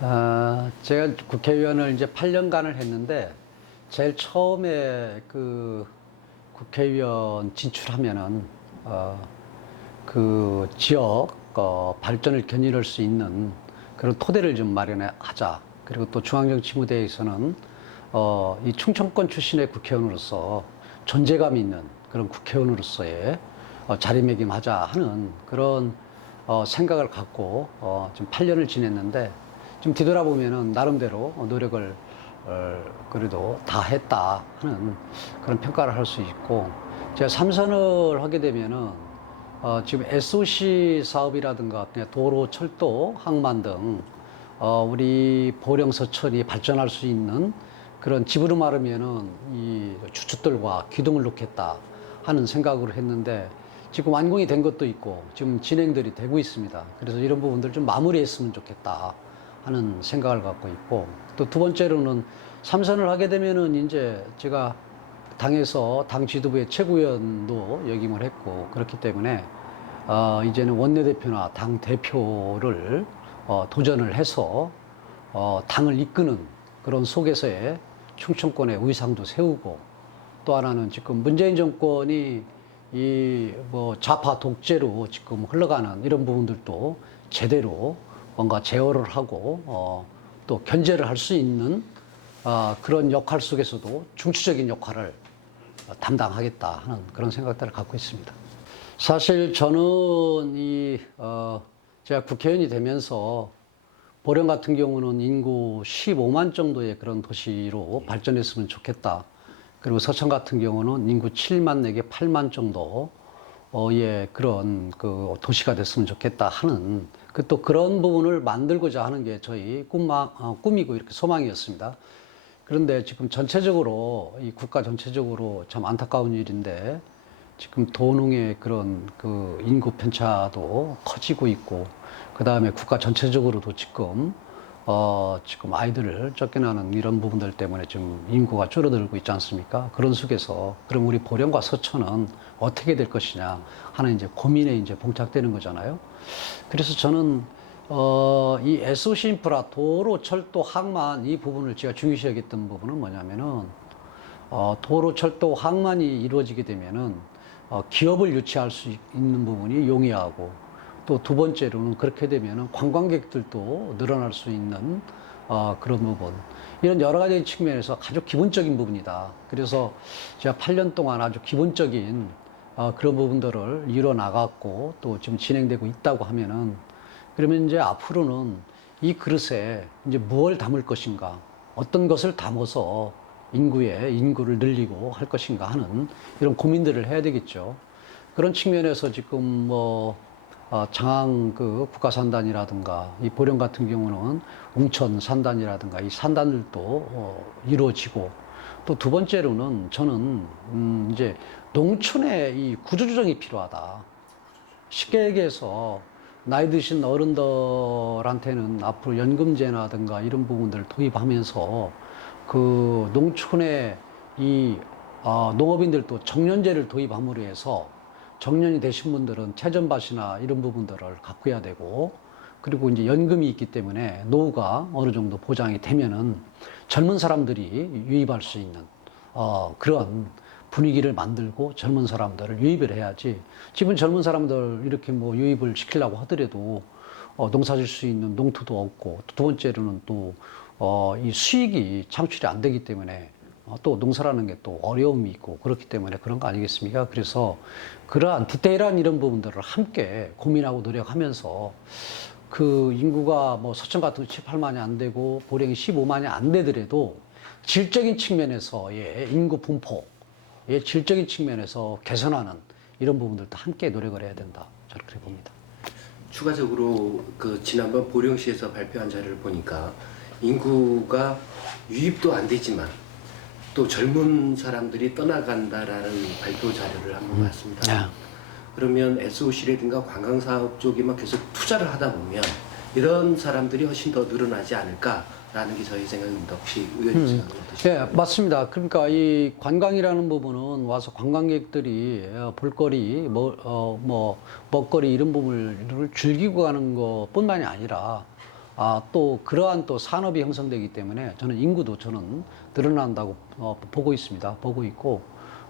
제가 국회의원을 이제 8년간을 했는데, 제일 처음에 그 국회의원 진출하면은, 그 지역, 발전을 견인할 수 있는 그런 토대를 좀 마련하자. 그리고 또 중앙정치무대에서는, 이 충청권 출신의 국회의원으로서 존재감 있는 그런 국회의원으로서의 자리매김하자 하는 그런 생각을 갖고 좀 8년을 지냈는데, 좀 뒤돌아보면은 나름대로 노력을 그래도 다 했다 하는 그런 평가를 할 수 있고, 제가 삼선을 하게 되면은 지금 SOC 사업이라든가 도로, 철도, 항만 등 우리 보령 서천이 발전할 수 있는 그런 집으로 말하면은 이 주춧돌과 기둥을 놓겠다 하는 생각으로 했는데, 지금 완공이 된 것도 있고 지금 진행들이 되고 있습니다. 그래서 이런 부분들 좀 마무리했으면 좋겠다 하는 생각을 갖고 있고, 또 두 번째로는 삼선을 하게 되면은 이제 제가 당에서 당 지도부의 최고위원도 역임을 했고, 그렇기 때문에 이제는 원내대표나 당 대표를 도전을 해서 당을 이끄는 그런 속에서의 충청권의 위상도 세우고, 또 하나는 지금 문재인 정권이 이 뭐 좌파 독재로 지금 흘러가는 이런 부분들도 제대로 뭔가 제어를 하고 또 견제를 할 수 있는 그런 역할 속에서도 중추적인 역할을 담당하겠다 하는 그런 생각들을 갖고 있습니다. 사실 저는 제가 국회의원이 되면서 보령 같은 경우는 인구 15만 정도의 그런 도시로 발전했으면 좋겠다. 그리고 서천 같은 경우는 인구 7만 내게 8만 정도의 그런 그 도시가 됐으면 좋겠다 하는 또 그런 부분을 만들고자 하는 게 저희 꿈이고 이렇게 소망이었습니다. 그런데 지금 전체적으로 이 국가 전체적으로 참 안타까운 일인데, 지금 도농의 그런 그 인구 편차도 커지고 있고, 그 다음에 국가 전체적으로도 지금 아이들을 쫓겨나는 이런 부분들 때문에 좀 인구가 줄어들고 있지 않습니까? 그런 속에서 그럼 우리 보령과 서천은 어떻게 될 것이냐 하는 이제 고민에 이제 봉착되는 거잖아요. 그래서 저는 이 SOC 인프라, 도로, 철도, 항만 이 부분을 제가 중요시 여겼던 부분은 뭐냐면은 도로, 철도, 항만이 이루어지게 되면은 기업을 유치할 수 있는 부분이 용이하고, 또 두 번째로는 그렇게 되면은 관광객들도 늘어날 수 있는 그런 부분, 이런 여러 가지 측면에서 아주 기본적인 부분이다. 그래서 제가 8년 동안 아주 기본적인 그런 부분들을 이뤄 나갔고 또 지금 진행되고 있다고 하면은, 그러면 이제 앞으로는 이 그릇에 이제 무엇을 담을 것인가, 어떤 것을 담아서 인구를 늘리고 할 것인가 하는 이런 고민들을 해야 되겠죠. 그런 측면에서 지금 장항 그 국가산단이라든가 이 보령 같은 경우는 웅천 산단이라든가 이 산단들도 이루어지고, 또 두 번째로는 저는 이제 농촌의 이 구조조정이 필요하다. 쉽게 얘기해서 나이 드신 어른들한테는 앞으로 연금제라든가 이런 부분들을 도입하면서 그 농촌의 이 농업인들도 정년제를 도입함으로 해서 정년이 되신 분들은 체전밭이나 이런 부분들을 가꾸어야 되고, 그리고 이제 연금이 있기 때문에 노후가 어느 정도 보장이 되면은 젊은 사람들이 유입할 수 있는 그런 분위기를 만들고 젊은 사람들을 유입을 해야지, 지금 젊은 사람들 이렇게 뭐 유입을 시키려고 하더라도 농사 질 수 있는 농토도 없고, 두 번째로는 또 이 수익이 창출이 안 되기 때문에 또 농사라는 게 또 어려움이 있고 그렇기 때문에 그런 거 아니겠습니까? 그래서 그러한 디테일한 이런 부분들을 함께 고민하고 노력하면서 그 인구가 뭐 서천 같은 거 7, 8만이 안 되고 보령이 15만이 안 되더라도 질적인 측면에서의 인구 분포의 질적인 측면에서 개선하는 이런 부분들도 함께 노력을 해야 된다. 저는 그렇게 봅니다. 추가적으로 그 지난번 보령시에서 발표한 자료를 보니까 인구가 유입도 안 되지만 또 젊은 사람들이 떠나간다라는 발표 자료를 한번 봤습니다. 그러면 SOC라든가 관광사업 쪽에만 계속 투자를 하다 보면 이런 사람들이 훨씬 더 늘어나지 않을까라는 게 저희 생각입니다. 혹시 의원님 생각은 어떠십니까? 예, 맞습니다. 그러니까 이 관광이라는 부분은 와서 관광객들이 볼거리, 먹거리 이런 부분을 즐기고 가는 것뿐만이 아니라 또 그러한 또 산업이 형성되기 때문에 저는 인구도 저는 늘어난다고 보고 있습니다. 보고 있고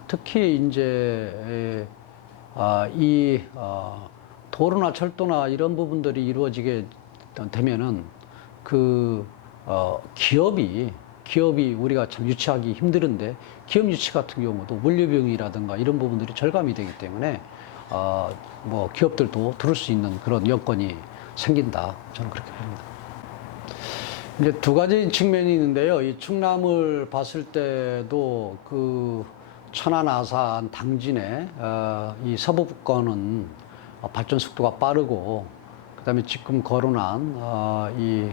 특히 이제 도로나 철도나 이런 부분들이 이루어지게 되면은 그 기업이 우리가 참 유치하기 힘들은데 기업 유치 같은 경우도 물류비용이라든가 이런 부분들이 절감이 되기 때문에 뭐 기업들도 들을 수 있는 그런 여건이 생긴다. 저는 그렇게 봅니다. 이제 두 가지 측면이 있는데요. 이 충남을 봤을 때도 그 천안, 아산, 당진의 이 서부권은 발전 속도가 빠르고, 그다음에 지금 거론한 이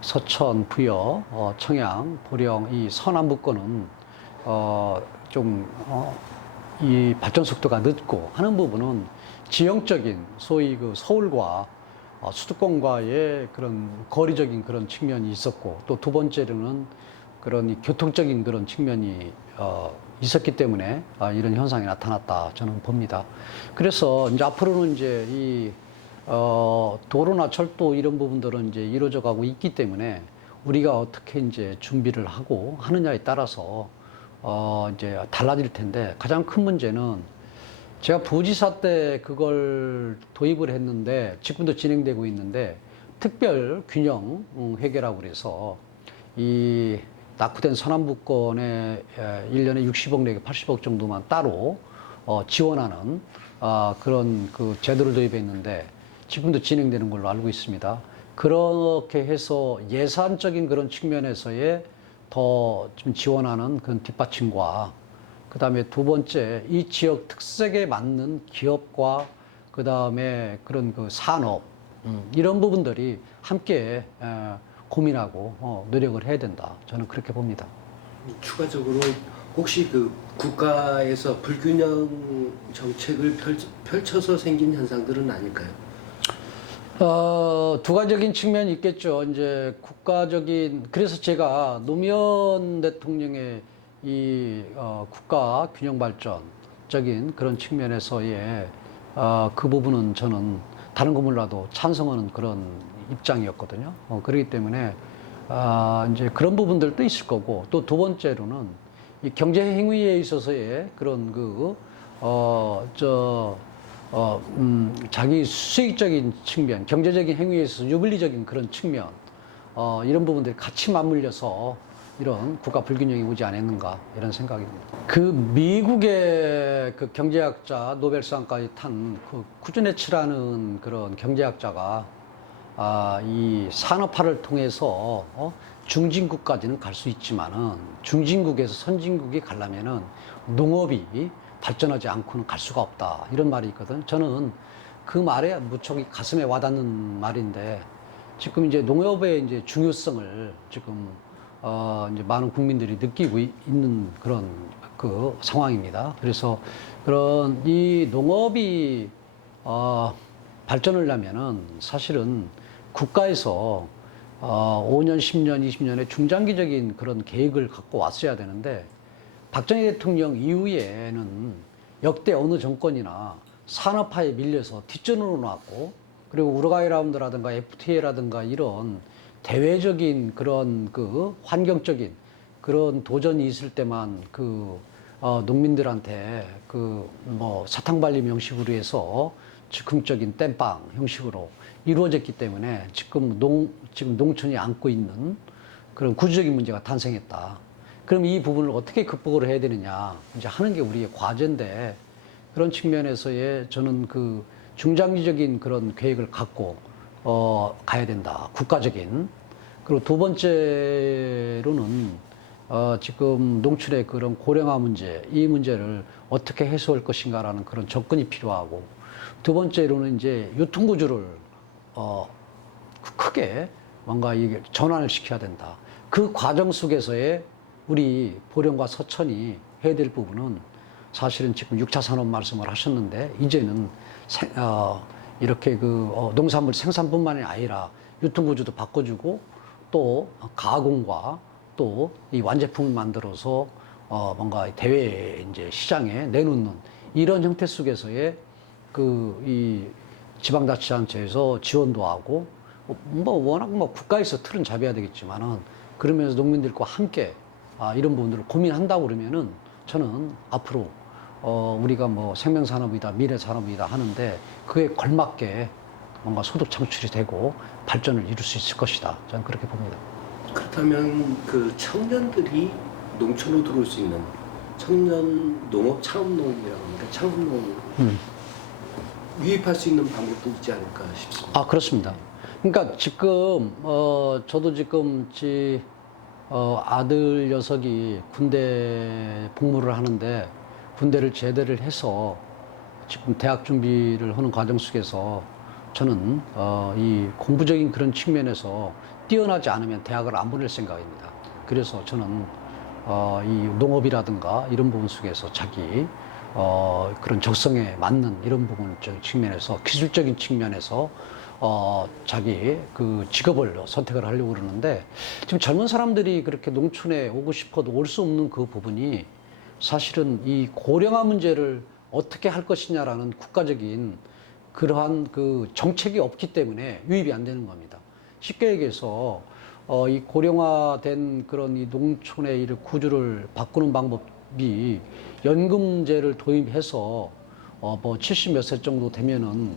서천, 부여, 청양, 보령 이 서남부권은 이 발전 속도가 늦고 하는 부분은 지형적인 소위 그 서울과 수도권과의 그런 거리적인 그런 측면이 있었고, 또 두 번째로는 그런 이 교통적인 그런 측면이 있었기 때문에 이런 현상이 나타났다 저는 봅니다. 그래서 이제 앞으로는 이제 이 도로나 철도 이런 부분들은 이제 이루어져 가고 있기 때문에 우리가 어떻게 이제 준비를 하고 하느냐에 따라서 이제 달라질 텐데, 가장 큰 문제는 제가 부지사 때 그걸 도입을 했는데 지금도 진행되고 있는데, 특별 균형 회계라고 그래서 이 낙후된 서남부권에 1년에 60억 내지 80억 정도만 따로 지원하는 그런 그 제도를 도입했는데 지금도 진행되는 걸로 알고 있습니다. 그렇게 해서 예산적인 그런 측면에서의 더 좀 지원하는 그런 뒷받침과, 그 다음에 두 번째, 이 지역 특색에 맞는 기업과 그 다음에 그런 그 산업, 이런 부분들이 함께 고민하고 노력을 해야 된다. 저는 그렇게 봅니다. 추가적으로 혹시 그 국가에서 불균형 정책을 펼쳐서 생긴 현상들은 아닐까요? 두 가지적인 측면이 있겠죠. 이제 국가적인, 그래서 제가 노무현 대통령의 이 국가 균형 발전적인 그런 측면에서의 그 부분은 저는 다른 거 몰라도 찬성하는 그런 입장이었거든요. 그렇기 때문에 이제 그런 부분들도 있을 거고, 또 두 번째로는 이 경제 행위에 있어서의 그런 자기 수익적인 측면, 경제적인 행위에 있어서 유불리적인 그런 측면, 이런 부분들이 같이 맞물려서 이런 국가 불균형이 오지 않았는가, 이런 생각입니다. 그 미국의 그 경제학자 노벨상까지 탄 그 쿠즈네츠라는 그런 경제학자가 이 산업화를 통해서 중진국까지는 갈 수 있지만은 중진국에서 선진국이 가려면은 농업이 발전하지 않고는 갈 수가 없다, 이런 말이 있거든. 저는 그 말에 무척 가슴에 와닿는 말인데, 지금 이제 농업의 이제 중요성을 지금 이제 많은 국민들이 느끼고 있는 그런 그 상황입니다. 그래서 그런 이 농업이 발전을 하면은 사실은 국가에서 5년, 10년, 20년의 중장기적인 그런 계획을 갖고 왔어야 되는데, 박정희 대통령 이후에는 역대 어느 정권이나 산업화에 밀려서 뒷전으로 나왔고, 그리고 우루과이 라운드라든가 FTA라든가 이런 대외적인 그런 그 환경적인 그런 도전이 있을 때만 그 농민들한테 그 뭐 사탕 발림 형식으로 해서 즉흥적인 땜빵 형식으로 이루어졌기 때문에 지금 농촌이 안고 있는 그런 구조적인 문제가 탄생했다. 그럼 이 부분을 어떻게 극복을 해야 되느냐, 이제 하는 게 우리의 과제인데, 그런 측면에서의 저는 그 중장기적인 그런 계획을 갖고 가야 된다. 국가적인. 그리고 두 번째로는 지금 농촌의 그런 고령화 문제, 이 문제를 어떻게 해소할 것인가라는 그런 접근이 필요하고, 두 번째로는 이제 유통구조를 크게 뭔가 이게 전환을 시켜야 된다. 그 과정 속에서의 우리 보령과 서천이 해야 될 부분은 사실은 지금 6차 산업 말씀을 하셨는데, 이제는 이렇게 그 농산물 생산뿐만이 아니라 유통구조도 바꿔주고, 또 가공과 또 이 완제품을 만들어서 뭔가 대외 이제 시장에 내놓는 이런 형태 속에서의 그 이 지방자치단체에서 지원도 하고, 뭐 워낙 뭐 국가에서 틀은 잡아야 되겠지만은 그러면서 농민들과 함께 이런 부분들을 고민한다고 그러면은 저는 앞으로 우리가 뭐 생명산업이다 미래산업이다 하는데 그에 걸맞게 뭔가 소득 창출이 되고 발전을 이룰 수 있을 것이다. 저는 그렇게 봅니다. 그렇다면 그 청년들이 농촌으로 들어올 수 있는 청년 농업 창업농이라고 합니다. 창업농 유입할 수 있는 방법도 있지 않을까 싶습니다. 그렇습니다. 그러니까 지금 저도 지금 아들 녀석이 군대 복무를 하는데 군대를 제대를 해서 지금 대학 준비를 하는 과정 속에서 저는 이 공부적인 그런 측면에서 뛰어나지 않으면 대학을 안 보낼 생각입니다. 그래서 저는 이 농업이라든가 이런 부분 속에서 자기 그런 적성에 맞는 이런 부분적 측면에서 기술적인 측면에서 자기 그 직업을 선택을 하려고 그러는데 지금 젊은 사람들이 그렇게 농촌에 오고 싶어도 올 수 없는 그 부분이 사실은 이 고령화 문제를 어떻게 할 것이냐라는 국가적인 그러한 그 정책이 없기 때문에 유입이 안 되는 겁니다. 쉽게 얘기해서 이 고령화된 그런 이 농촌의 이 구조를 바꾸는 방법이 연금제를 도입해서 뭐 70 몇 세 정도 되면은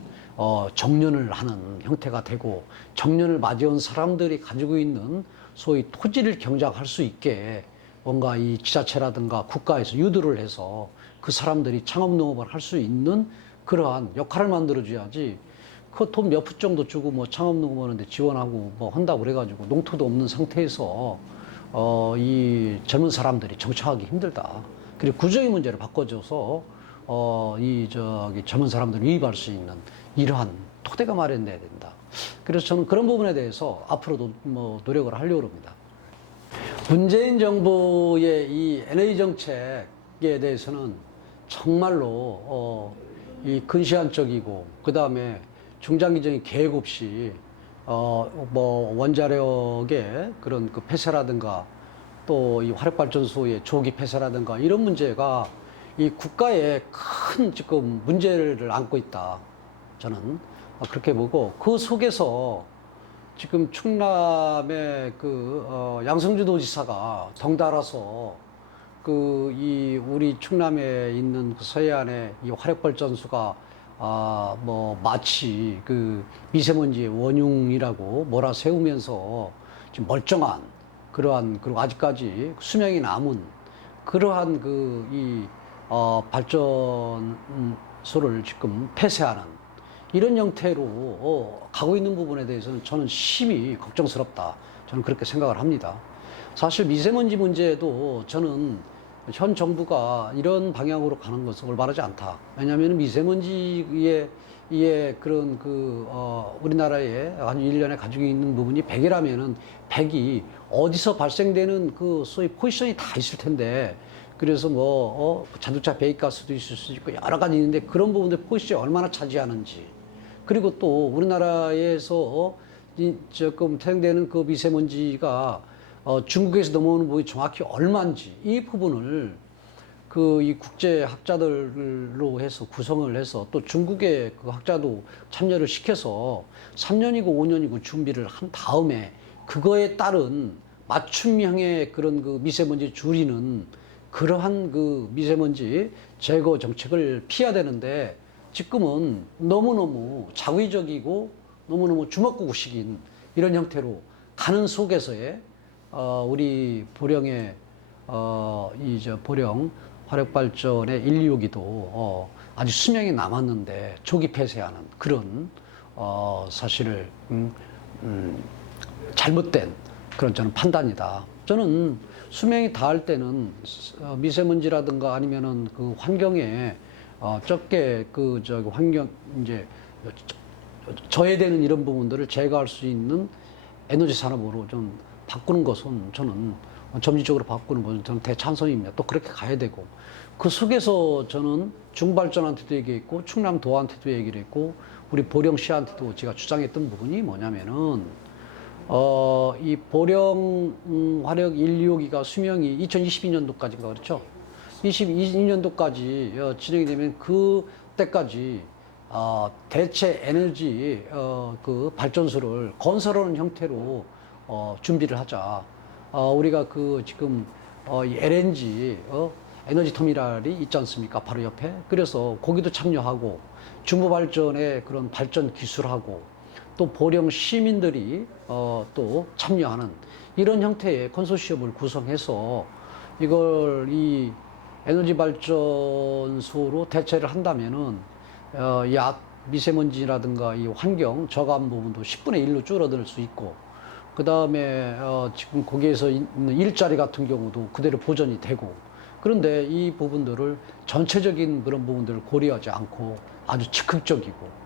정년을 하는 형태가 되고 정년을 맞이한 사람들이 가지고 있는 소위 토지를 경작할 수 있게 뭔가 이 지자체라든가 국가에서 유도를 해서 그 사람들이 창업농업을 할 수 있는 그러한 역할을 만들어줘야지 그 돈 몇 푼 정도 주고 뭐 창업농업 하는데 지원하고 뭐 한다고 그래가지고 농토도 없는 상태에서 이 젊은 사람들이 정착하기 힘들다. 그리고 구조의 문제를 바꿔줘서 이 젊은 사람들을 유입할 수 있는 이러한 토대가 마련돼야 된다. 그래서 저는 그런 부분에 대해서 앞으로도 뭐 노력을 하려고 합니다. 문재인 정부의 이 에너지 정책에 대해서는 정말로 이 근시안적이고 그 다음에 중장기적인 계획 없이 뭐 원자력의 그런 그 폐쇄라든가 또 이 화력발전소의 조기 폐쇄라든가 이런 문제가 이 국가에 큰 지금 문제를 안고 있다. 저는 그렇게 보고 그 속에서 지금 충남의 그 양성주 도지사가 덩달아서 그 이 우리 충남에 있는 그 서해안의 이 화력발전소가 뭐 마치 그 미세먼지의 원흉이라고 몰아세우면서 지금 멀쩡한 그러한 그리고 아직까지 수명이 남은 그러한 그 이 발전소를 지금 폐쇄하는 이런 형태로 가고 있는 부분에 대해서는 저는 심히 걱정스럽다. 저는 그렇게 생각을 합니다. 사실 미세먼지 문제도 저는 현 정부가 이런 방향으로 가는 것은 올바르지 않다. 왜냐하면 미세먼지의 그런 우리나라에 한 1년에 가지고 있는 부분이 100이라면은 100이 어디서 발생되는 그 소위 포지션이 다 있을 텐데 그래서 뭐 자동차 배기가스도 있을 수 있고 여러 가지 있는데 그런 부분들 포지션이 얼마나 차지하는지 그리고 또 우리나라에서 조금 태생되는 그 미세먼지가 중국에서 넘어오는 부분이 정확히 얼마인지 이 부분을 이 국제 학자들로 해서 구성을 해서 또 중국의 그 학자도 참여를 시켜서 3년이고 5년이고 준비를 한 다음에 그거에 따른 맞춤형의 그런 그 미세먼지 줄이는 그러한 그 미세먼지 제거 정책을 피해야 되는데 지금은 너무너무 자의적이고 너무너무 주먹구구식인 이런 형태로 가는 속에서의 우리 보령의 보령 화력발전의 1, 2호기도 아주 수명이 남았는데 조기 폐쇄하는 그런 사실을 잘못된 그런 저는 판단이다. 저는 수명이 닿을 때는 미세먼지라든가 아니면은 그 환경에 적게 환경 이제 저해되는 이런 부분들을 제거할 수 있는 에너지 산업으로 좀 바꾸는 것은 저는 점진적으로 바꾸는 것은 저는 대찬성입니다. 또 그렇게 가야 되고 그 속에서 저는 중발전한테도 얘기했고 충남도한테도 얘기를 했고 우리 보령시한테도 제가 주장했던 부분이 뭐냐면은 이 보령 화력 1, 2호기가 수명이 2022년도까지가 그렇죠. 22년도까지 진행이 되면 그 때까지 대체 에너지 그 발전소를 건설하는 형태로 준비를 하자. 우리가 그 지금 이 LNG 에너지 터미널이 있지 않습니까? 바로 옆에. 그래서 거기도 참여하고 중부 발전의 그런 발전 기술하고 또 보령 시민들이 또 참여하는 이런 형태의 컨소시엄을 구성해서 이걸 이 에너지 발전소로 대체를 한다면은 약 미세먼지라든가 이 환경 저감 부분도 10분의 1로 줄어들 수 있고 그 다음에 지금 거기에서 있는 일자리 같은 경우도 그대로 보존이 되고 그런데 이 부분들을 전체적인 그런 부분들을 고려하지 않고 아주 즉흥적이고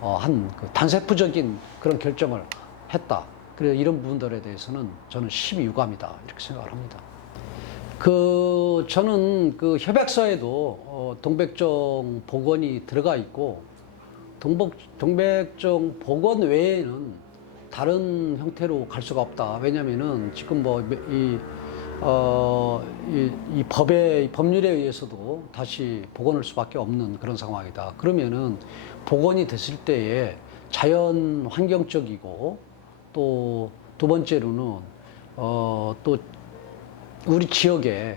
한 그 단세프적인 그런 결정을 했다. 그래서 이런 부분들에 대해서는 저는 심히 유감이다 이렇게 생각을 합니다. 저는 그 협약서에도 동백정 복원이 들어가 있고 동백정 복원 외에는 다른 형태로 갈 수가 없다. 왜냐면은 지금 이 법률에 의해서도 다시 복원할 수밖에 없는 그런 상황이다. 그러면은 복원이 됐을 때에 자연 환경적이고 또 두 번째로는 또 우리 지역의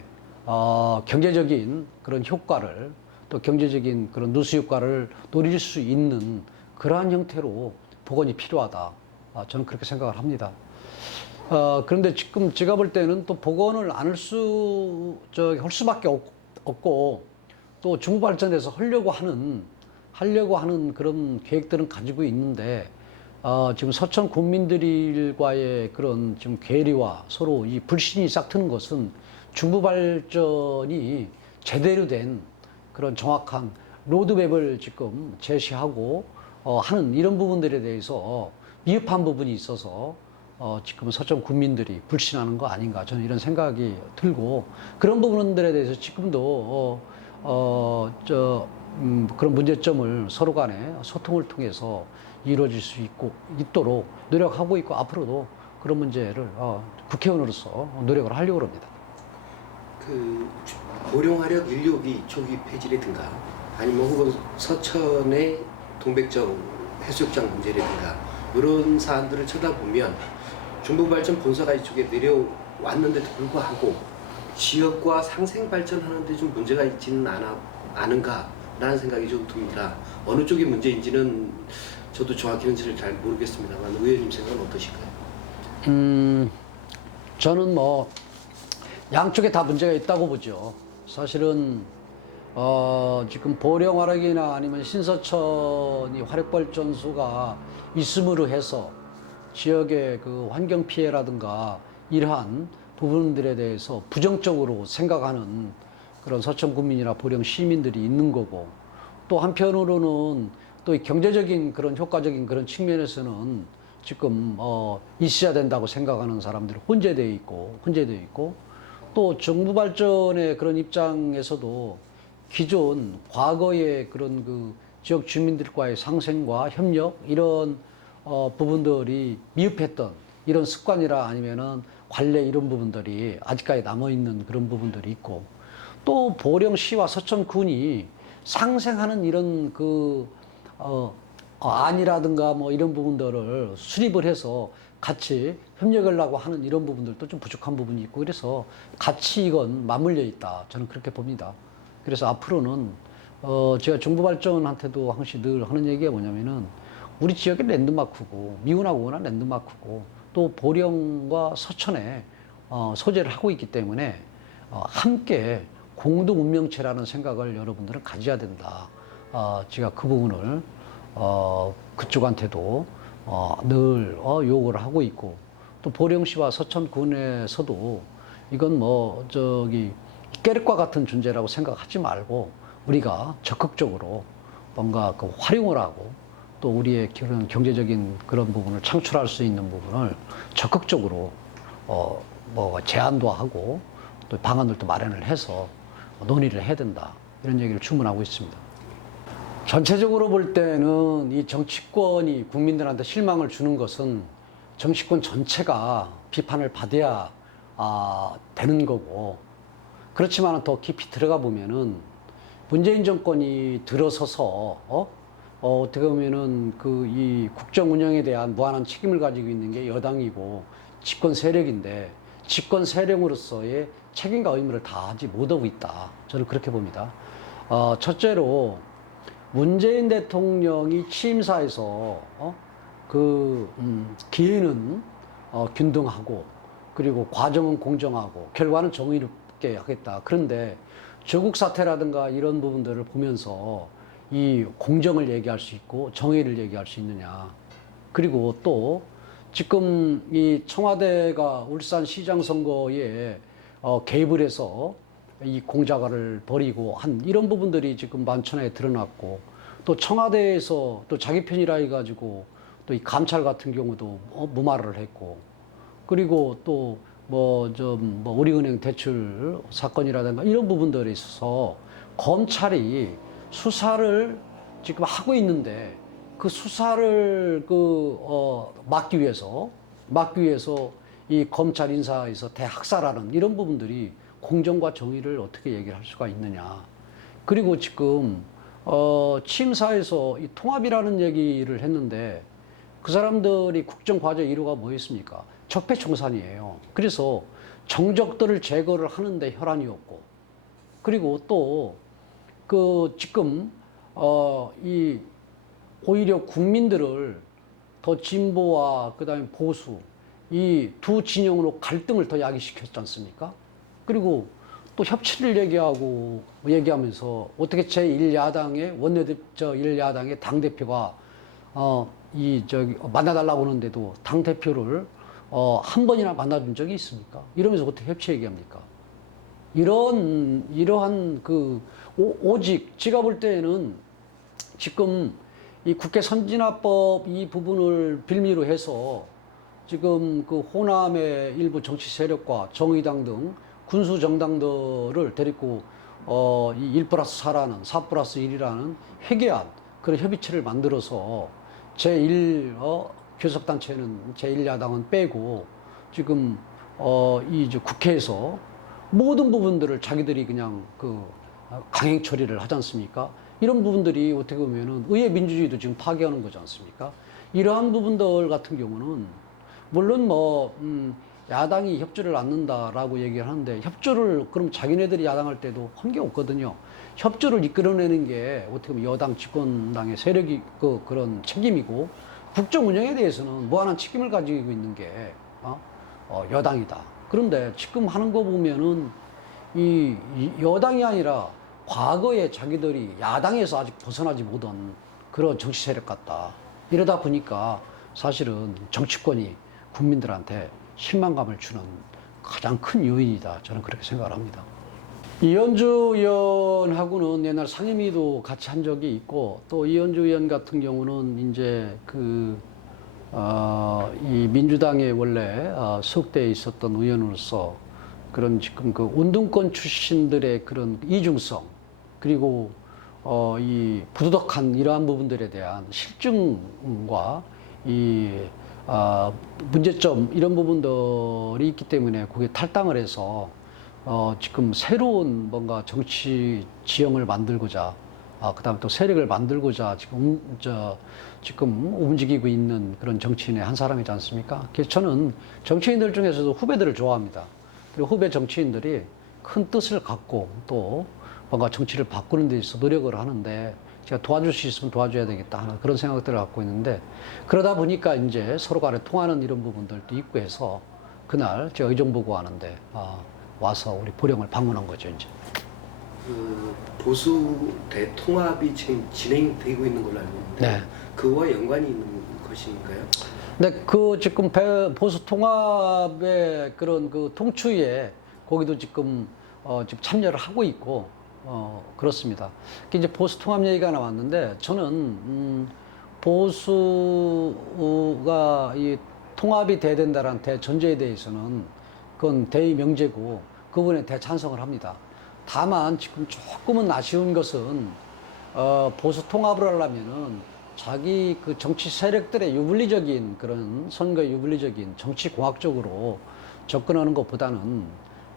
경제적인 그런 효과를 또 경제적인 그런 누수 효과를 노릴 수 있는 그러한 형태로 복원이 필요하다. 저는 그렇게 생각을 합니다. 그런데 지금 제가 볼 때는 또 복원을 안 할 할 수밖에 없고 또 중부발전에서 하려고 하는 그런 계획들은 가지고 있는데 지금 서천 군민들과의 그런 지금 괴리와 서로 이 불신이 싹트는 것은 중부발전이 제대로 된 그런 정확한 로드맵을 지금 제시하고 하는 이런 부분들에 대해서 미흡한 부분이 있어서 지금 서천 군민들이 불신하는 거 아닌가 저는 이런 생각이 들고 그런 부분들에 대해서 지금도 그런 문제점을 서로 간에 소통을 통해서 이루어질 수 있도록 노력하고 있고 앞으로도 그런 문제를 국회의원으로서 노력을 하려고 합니다. 그 고령화력 1호기 초기 폐지라든가 아니면 혹은 서천의 동백정 해수욕장 문제라든가 이런 사안들을 쳐다보면 중부발전 본사가 이쪽에 내려왔는데도 불구하고 지역과 상생 발전하는데 좀 문제가 있지는 않은가라는 생각이 좀 듭니다. 어느 쪽이 문제인지는 저도 정확히는 잘 모르겠습니다만 의원님 생각은 어떠실까요? 저는 양쪽에 다 문제가 있다고 보죠. 사실은 지금 보령화력이나 아니면 신서천이 화력발전소가 있음으로 해서 지역의 그 환경 피해라든가 이러한 부분들에 대해서 부정적으로 생각하는 그런 서천 군민이나 보령 시민들이 있는 거고 또 한편으로는 또 경제적인 그런 효과적인 그런 측면에서는 지금 있어야 된다고 생각하는 사람들이 혼재되어 있고 또 정부 발전의 그런 입장에서도 기존 과거의 그런 그 지역 주민들과의 상생과 협력 이런 부분들이 미흡했던 이런 습관이라 아니면은 관례 이런 부분들이 아직까지 남아있는 그런 부분들이 있고 또 보령시와 서천군이 상생하는 이런 안이라든가 이런 부분들을 수립을 해서 같이 협력하려고 하는 이런 부분들도 좀 부족한 부분이 있고 그래서 같이 이건 맞물려 있다. 저는 그렇게 봅니다. 그래서 앞으로는 제가 정부발전한테도 항상 늘 하는 얘기가 뭐냐면은 우리 지역의 랜드마크고 미운하고 원한 랜드마크고 또 보령과 서천에 소재를 하고 있기 때문에 함께 공동 운명체라는 생각을 여러분들은 가져야 된다. 제가 그 부분을 그쪽한테도 늘 요구를 하고 있고 또 보령시와 서천군에서도 이건 깨륵과 같은 존재라고 생각하지 말고 우리가 적극적으로 뭔가 그 활용을 하고 또 우리의 그런 경제적인 그런 부분을 창출할 수 있는 부분을 적극적으로 제안도 하고 또 방안들도 마련을 해서 논의를 해야 된다. 이런 얘기를 주문하고 있습니다. 전체적으로 볼 때는 이 정치권이 국민들한테 실망을 주는 것은 정치권 전체가 비판을 받아야 되는 거고 그렇지만 더 깊이 들어가 보면은 문재인 정권이 들어서서 어떻게 보면은 그 이 국정 운영에 대한 무한한 책임을 가지고 있는 게 여당이고 집권 세력인데 집권 세력으로서의 책임과 의무를 다하지 못하고 있다. 저는 그렇게 봅니다. 첫째로 문재인 대통령이 취임사에서 기회는 균등하고 그리고 과정은 공정하고 결과는 정의롭게 하겠다. 그런데 조국 사태라든가 이런 부분들을 보면서 이 공정을 얘기할 수 있고 정의를 얘기할 수 있느냐. 그리고 또 지금 이 청와대가 울산시장 선거에 개입을 해서 이 공작을 벌이고 한 이런 부분들이 지금 만천하에 드러났고 또 청와대에서 또 자기 편이라 해가지고 또 이 감찰 같은 경우도 무마를 했고 그리고 또 뭐 우리은행 대출 사건이라든가 이런 부분들에 있어서 검찰이 수사를 지금 하고 있는데 그 수사를 막기 위해서 이 검찰 인사에서 대학살하는 이런 부분들이 공정과 정의를 어떻게 얘기를 할 수가 있느냐. 그리고 지금 취임사에서 이 통합이라는 얘기를 했는데 그 사람들이 국정과제 1호가 뭐였습니까? 적폐청산이에요. 그래서 정적들을 제거를 하는데 혈안이었고 그리고 또 지금 이 오히려 국민들을 더 진보와 그다음에 보수 이 두 진영으로 갈등을 더 야기시켰지 않습니까? 그리고 또 협치를 얘기하면서 어떻게 제1야당의 제1야당의 당대표가 만나달라고 하는데도 당대표를 한 번이나 만나준 적이 있습니까? 이러면서 어떻게 협치 얘기합니까? 이러한 오직 제가 볼 때에는 지금 이 국회 선진화법 이 부분을 빌미로 해서 지금 그 호남의 일부 정치 세력과 정의당 등 군수 정당들을 데리고 이 1+4라는 4+1이라는 회개한 그런 협의체를 만들어서 교섭단체는 제1야당은 빼고 지금 이제 국회에서 모든 부분들을 자기들이 그냥 강행 처리를 하지 않습니까? 이런 부분들이 어떻게 보면은 의회 민주주의도 지금 파괴하는 거지 않습니까? 이러한 부분들 같은 경우는 물론 야당이 협조를 않는다라고 얘기를 하는데 협조를 그럼 자기네들이 야당할 때도 한 게 없거든요. 협조를 이끌어내는 게 어떻게 보면 여당 집권당의 세력이 그런 책임이고 국정 운영에 대해서는 무한한 책임을 가지고 있는 게 여당이다. 그런데 지금 하는 거 보면은 이 여당이 아니라 과거에 자기들이 야당에서 아직 벗어나지 못한 그런 정치 세력 같다. 이러다 보니까 사실은 정치권이 국민들한테 실망감을 주는 가장 큰 요인이다. 저는 그렇게 생각을 합니다. 이현주 의원하고는 옛날 상임위도 같이 한 적이 있고 또 이현주 의원 같은 경우는 이제 이 민주당에 원래 수석대에 있었던 의원으로서 그런 지금 운동권 출신들의 그런 이중성 그리고 이 부도덕한 이러한 부분들에 대한 실증과 문제점 이런 부분들이 있기 때문에 거기에 탈당을 해서 지금 새로운 뭔가 정치 지형을 만들고자 그다음에 또 세력을 만들고자 지금 움직이고 있는 그런 정치인의 한 사람이지 않습니까? 그래서 저는 정치인들 중에서도 후배들을 좋아합니다. 그리고 후배 정치인들이 큰 뜻을 갖고 또 뭔가 정치를 바꾸는 데 있어서 노력을 하는데 제가 도와줄 수 있으면 도와줘야 되겠다 하는 그런 생각들을 갖고 있는데 그러다 보니까 이제 서로 간에 통하는 이런 부분들도 있고 해서 그날 제가 의정부고 하는데 와서 우리 보령을 방문한 거죠 이제. 보수 대통합이 지금 진행되고 있는 걸로 알고 있는데 네. 그와 연관이 있는 것인가요? 네, 지금 보수 통합의 그런 통추위에 거기도 지금 참여를 하고 있고 그렇습니다. 이제 보수 통합 얘기가 나왔는데 저는 보수가 이 통합이 돼야 된다는 대전제에 대해서는 그건 대의명제고 그 부분에 대찬성을 합니다. 다만 지금 조금은 아쉬운 것은 보수 통합을 하려면은 자기 정치 세력들의 유불리적인 그런 선거 유불리적인 정치 공학적으로 접근하는 것보다는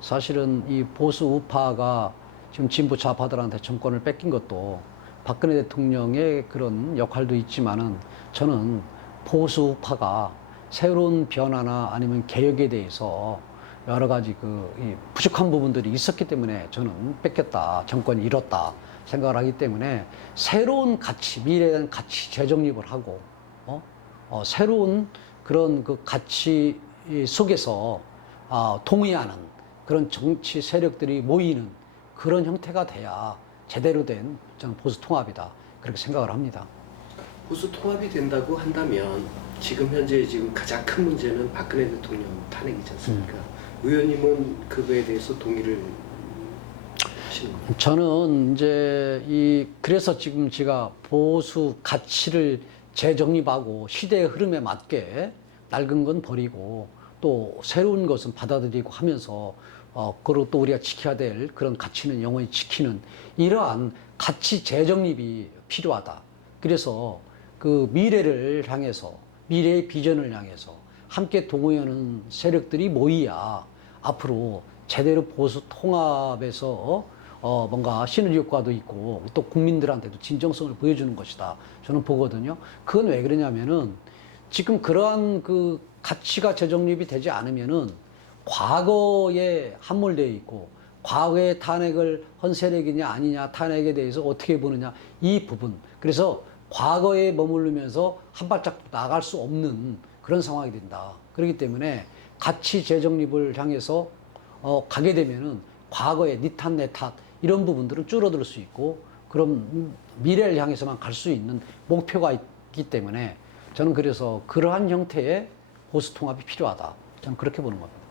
사실은 이 보수 우파가 지금 진보 좌파들한테 정권을 뺏긴 것도 박근혜 대통령의 그런 역할도 있지만은 저는 보수 우파가 새로운 변화나 아니면 개혁에 대해서 여러 가지 이 부족한 부분들이 있었기 때문에 저는 뺏겼다, 정권이 잃었다 생각을 하기 때문에 새로운 가치, 미래에 대한 가치 재정립을 하고 새로운 그런 그 가치 속에서 동의하는 그런 정치 세력들이 모이는 그런 형태가 돼야 제대로 된 저는 보수 통합이다 그렇게 생각을 합니다. 보수 통합이 된다고 한다면 지금 현재 가장 큰 문제는 박근혜 대통령 탄핵이지 않습니까? 의원님은 그거에 대해서 동의를 하시는 겁니까? 저는 이제 그래서 지금 제가 보수 가치를 재정립하고 시대의 흐름에 맞게 낡은 건 버리고 또 새로운 것은 받아들이고 하면서 그리고 또 우리가 지켜야 될 그런 가치는 영원히 지키는 이러한 가치 재정립이 필요하다. 그래서 그 미래를 향해서 미래의 비전을 향해서 함께 동의하는 세력들이 모이야 앞으로 제대로 보수 통합에서 뭔가 시너지 효과도 있고 또 국민들한테도 진정성을 보여주는 것이다. 저는 보거든요. 그건 왜 그러냐면은 지금 그러한 그 가치가 재정립이 되지 않으면은 과거에 함몰되어 있고 과거에 탄핵을 한 세력이냐 아니냐 탄핵에 대해서 어떻게 보느냐 이 부분. 그래서 과거에 머무르면서 한 발짝 나갈 수 없는 그런 상황이 된다. 그렇기 때문에 가치 재정립을 향해서 가게 되면은 과거의 니 탓 내 탓 이런 부분들은 줄어들 수 있고 그럼 미래를 향해서만 갈 수 있는 목표가 있기 때문에 저는 그래서 그러한 형태의 보수 통합이 필요하다. 저는 그렇게 보는 겁니다.